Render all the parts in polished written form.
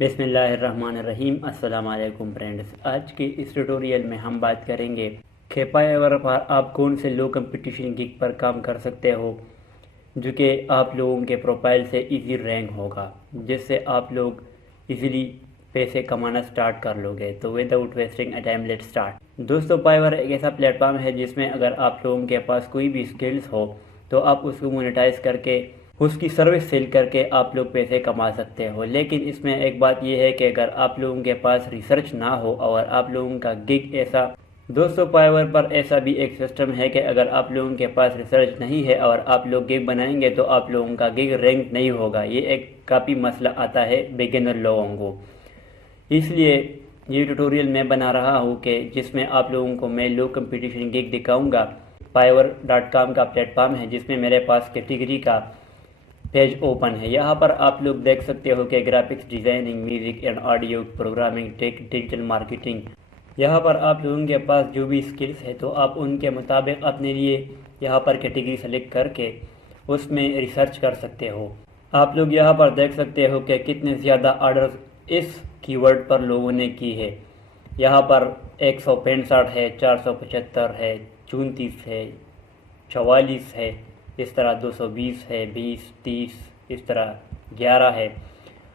بسم اللہ الرحمن الرحیم۔ السلام علیکم فرینڈز، آج کے اس ٹیوٹوریل میں ہم بات کریں گے کہ فائیور پر آپ کون سے لو کمپٹیشن گگ پر کام کر سکتے ہو جو کہ آپ لوگوں کے پروفائل سے ایزی رینک ہوگا، جس سے آپ لوگ ایزیلی پیسے کمانا سٹارٹ کر لو گے۔ تو without wasting a time let start. دوستو، فائیور ایک ایسا پلیٹ فارم ہے جس میں اگر آپ لوگوں کے پاس کوئی بھی سکلز ہو تو آپ اس کو مونیٹائز کر کے اس کی سروس سیل کر کے آپ لوگ پیسے کما سکتے ہو۔ لیکن اس میں ایک بات یہ ہے کہ اگر آپ لوگوں کے پاس ریسرچ نہ ہو اور آپ لوگوں کا گگ ایسا دوستو فائیور پر ایسا بھی ایک سسٹم ہے کہ اگر آپ لوگوں کے پاس ریسرچ نہیں ہے اور آپ لوگ گگ بنائیں گے تو آپ لوگوں کا گگ رینک نہیں ہوگا۔ یہ ایک کافی مسئلہ آتا ہے بگنر لوگوں کو، اس لیے یہ ٹیوٹوریل میں بنا رہا ہوں کہ جس میں آپ لوگوں کو میں لو کمپٹیشن گگ دکھاؤں گا۔ fiverr.com کا پلیٹ فارم ہے جس میں میرے پاس کیٹیگری کا پیج اوپن ہے۔ یہاں پر آپ لوگ دیکھ سکتے ہو کہ graphics designing, music and audio, programming, take, digital marketing. یہاں پر آپ لوگوں کے پاس جو بھی سکلز ہے تو آپ ان کے مطابق اپنے لیے یہاں پر کیٹیگری سلیکٹ کر کے اس میں ریسرچ کر سکتے ہو۔ آپ لوگ یہاں پر دیکھ سکتے ہو کہ کتنے زیادہ آرڈرز اس کی ورڈ پر لوگوں نے کی ہے۔ یہاں پر 165 ہے، 475 ہے، 34 ہے، 44 ہے، اس طرح 220 ہے، 20، 30، اس طرح 11 ہے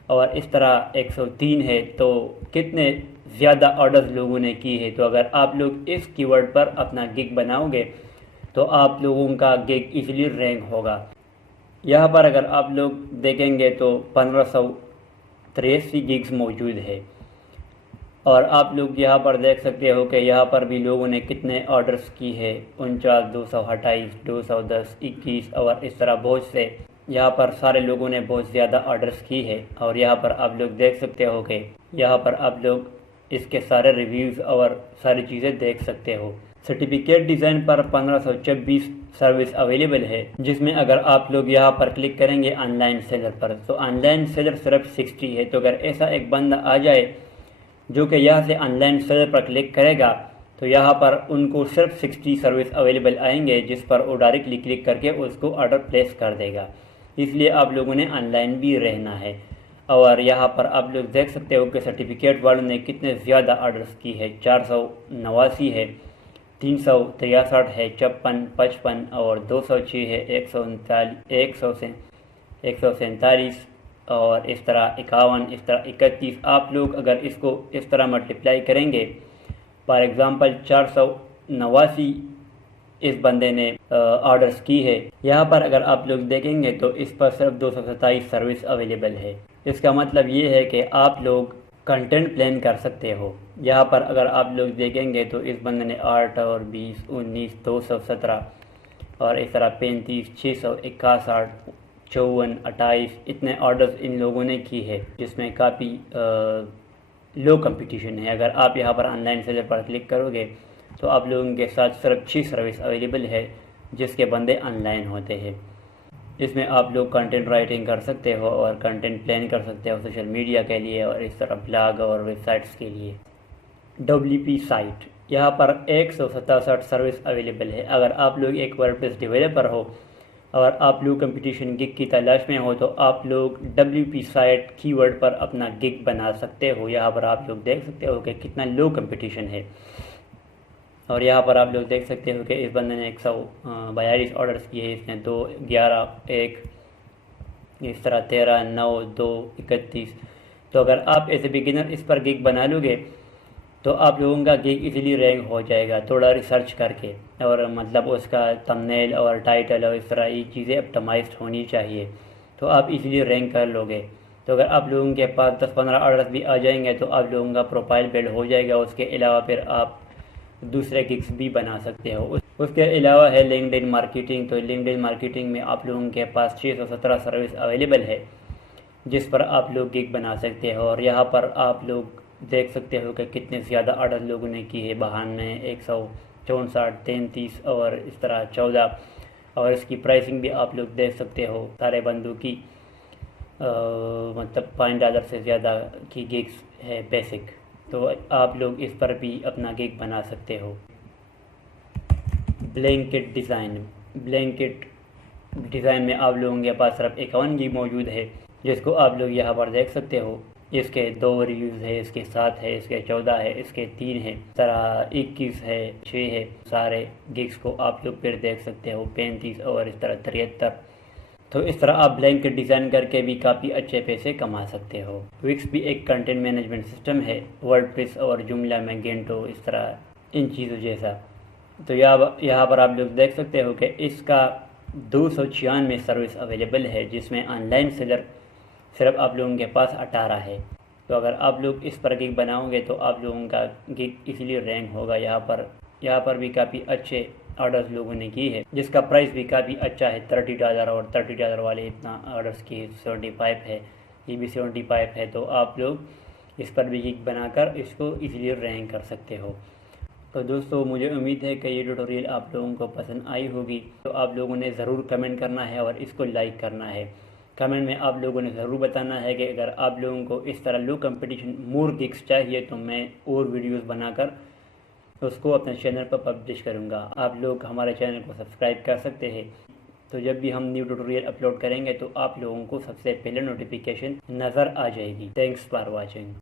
اور اس طرح 103 ہے۔ تو کتنے زیادہ آرڈرز لوگوں نے کی ہے۔ تو اگر آپ لوگ اس کی ورڈ پر اپنا گگ بناؤ گے تو آپ لوگوں کا گگ ایزیلی رینک ہوگا۔ یہاں پر اگر آپ لوگ دیکھیں گے تو 1583 گگز موجود ہے اور آپ لوگ یہاں پر دیکھ سکتے ہو کہ یہاں پر بھی لوگوں نے کتنے آرڈرز کی ہے، 49، 228، 210، 21 اور اس طرح بہت سے۔ یہاں پر سارے لوگوں نے بہت زیادہ آرڈرز کی ہے اور یہاں پر آپ لوگ دیکھ سکتے ہو کہ یہاں پر آپ لوگ اس کے سارے ریویوز اور ساری چیزیں دیکھ سکتے ہو۔ سرٹیفکیٹ ڈیزائن پر 1526 سروس اویلیبل ہے، جس میں اگر آپ لوگ یہاں پر کلک کریں گے آن لائن سیلر پر تو آن لائن سیلر صرف 60 ہے۔ تو اگر ایسا ایک بندہ آ جائے جو کہ یہاں سے آن لائن سیلر پر کلک کرے گا تو یہاں پر ان کو صرف 60 سروس اویلیبل آئیں گے، جس پر وہ ڈائریکٹلی کلک کر کے اس کو آرڈر پلیس کر دے گا۔ اس لیے آپ لوگوں نے آن لائن بھی رہنا ہے۔ اور یہاں پر آپ لوگ دیکھ سکتے ہو کہ سرٹیفکیٹ والوں نے کتنے زیادہ آرڈرز کی ہے، 489 ہے، 363 ہے، 56، 55 اور 206 ہے، 147 اور اس طرح 51، اس طرح 31۔ آپ لوگ اگر اس کو اس طرح ملٹیپلائی کریں گے، فار ایگزامپل 489 اس بندے نے آرڈرز کی ہے، یہاں پر اگر آپ لوگ دیکھیں گے تو اس پر صرف 227 سروس اویلیبل ہے۔ اس کا مطلب یہ ہے کہ آپ لوگ کنٹینٹ پلان کر سکتے ہو۔ یہاں پر اگر آپ لوگ دیکھیں گے تو اس بندے نے 8 اور 20، 19، 217 اور اس طرح 35، 661، 54، 28 اتنے آرڈرز ان لوگوں نے کی ہے، جس میں کافی لو کمپٹیشن ہے۔ اگر آپ یہاں پر آن لائن سیلر پر کلک کرو گے تو آپ لوگوں کے ساتھ صرف 6 سروس اویلیبل ہے جس کے بندے آن لائن ہوتے ہیں۔ اس میں آپ لوگ کنٹینٹ رائٹنگ کر سکتے ہو اور کنٹینٹ پلان کر سکتے ہو سوشل میڈیا کے لیے اور اس طرح بلاگ اور ویب سائٹس کے لیے۔ WP سائٹ، یہاں پر 167 سروس اویلیبل ہے۔ اگر آپ لوگ ایک ورڈپریس ڈیولپر ہو اور آپ لوگ کمپٹیشن گگ کی تلاش میں ہو تو آپ لوگ WP سائٹ کی ورڈ پر اپنا گگ بنا سکتے ہو۔ یہاں پر آپ لوگ دیکھ سکتے ہو کہ کتنا لو کمپٹیشن ہے اور یہاں پر آپ لوگ دیکھ سکتے ہو کہ اس بندے نے 142 آرڈرز کیے ہیں، اس نے 2، 11، 1، اس طرح 13، 9، 2، 31۔ تو اگر آپ ایسے بگنر اس پر گگ بنا لو گے تو آپ لوگوں کا گگ ایزیلی رینک ہو جائے گا تھوڑا ریسرچ کر کے، اور مطلب اس کا تمبنیل اور ٹائٹل اور اس طرح یہ چیزیں اپٹمائزڈ ہونی چاہیے تو آپ ایزیلی رینک کر لو گے۔ تو اگر آپ لوگوں کے پاس 10-15 آرڈرز بھی آ جائیں گے تو آپ لوگوں کا پروفائل بلڈ ہو جائے گا۔ اس کے علاوہ پھر آپ دوسرے گگز بھی بنا سکتے ہو۔ اس کے علاوہ ہے لنکڈ ان مارکیٹنگ۔ تو لنکڈ ان مارکیٹنگ میں آپ لوگوں کے پاس 617 سروس اویلیبل ہے جس پر آپ لوگ گگ بنا سکتے ہو اور یہاں پر آپ لوگ دیکھ سکتے ہو کہ کتنے زیادہ آرڈر لوگوں نے کی ہے، 92، 164، 33 اور اس طرح 14۔ اور اس کی پرائسنگ بھی آپ لوگ دیکھ سکتے ہو، سارے بندوں کی مطلب $5 سے زیادہ کی گگز ہے بیسک۔ تو آپ لوگ اس پر بھی اپنا گگ بنا سکتے ہو۔ بلینکٹ ڈیزائن میں آپ لوگوں کے پاس صرف 51 گگ موجود ہے، جس کو آپ لوگ یہاں پر دیکھ سکتے ہو۔ اس کے 2 ریویوز ہے، اس کے 7 ہے، اس کے 14 ہے، اس کے 3 ہے، اس طرح 21 ہے، 6 ہے۔ سارے گگس کو آپ لوگ پھر دیکھ سکتے ہو، 35 اور اس طرح 73۔ تو اس طرح آپ بلینکٹ ڈیزائن کر کے بھی کافی اچھے پیسے کما سکتے ہو۔ وکس بھی ایک کنٹینٹ مینجمنٹ سسٹم ہے، ورڈ پریس اور جملہ میگنٹو، اس طرح ان چیزوں جیسا۔ تو یہاں پر آپ لوگ دیکھ سکتے ہو کہ اس کا 296 سروس اویلیبل ہے، جس میں آن لائن سیلر صرف آپ لوگوں کے پاس 18 ہے۔ تو اگر آپ لوگ اس پر گگ بناؤ گے تو آپ لوگوں کا گگ اس لیے رینک ہوگا۔ یہاں پر بھی کافی اچھے آرڈرز لوگوں نے کی ہے، جس کا پرائس بھی کافی اچھا ہے، $30 اور $30 والے اتنا آرڈرز کی 75 ہے، یہ بھی 75 ہے۔ تو آپ لوگ اس پر بھی گگ بنا کر اس کو اس لیے رینک کر سکتے ہو۔ تو دوستو مجھے امید ہے کہ یہ ٹیوٹوریل آپ لوگوں کو پسند آئی ہوگی، تو آپ لوگوں نے ضرور کمنٹ کرنا ہے اور اس کو لائک کرنا ہے۔ کمنٹ میں آپ لوگوں نے ضرور بتانا ہے کہ اگر آپ لوگوں کو اس طرح لو کمپٹیشن مور گگس چاہیے تو میں اور ویڈیوز بنا کر اس کو اپنے چینل پر پبلش کروں گا۔ آپ لوگ ہمارے چینل کو سبسکرائب کر سکتے ہیں، تو جب بھی ہم نیو ٹیوٹوریل اپلوڈ کریں گے تو آپ لوگوں کو سب سے پہلے نوٹیفیکیشن نظر آ جائے گی۔ Thanks for watching.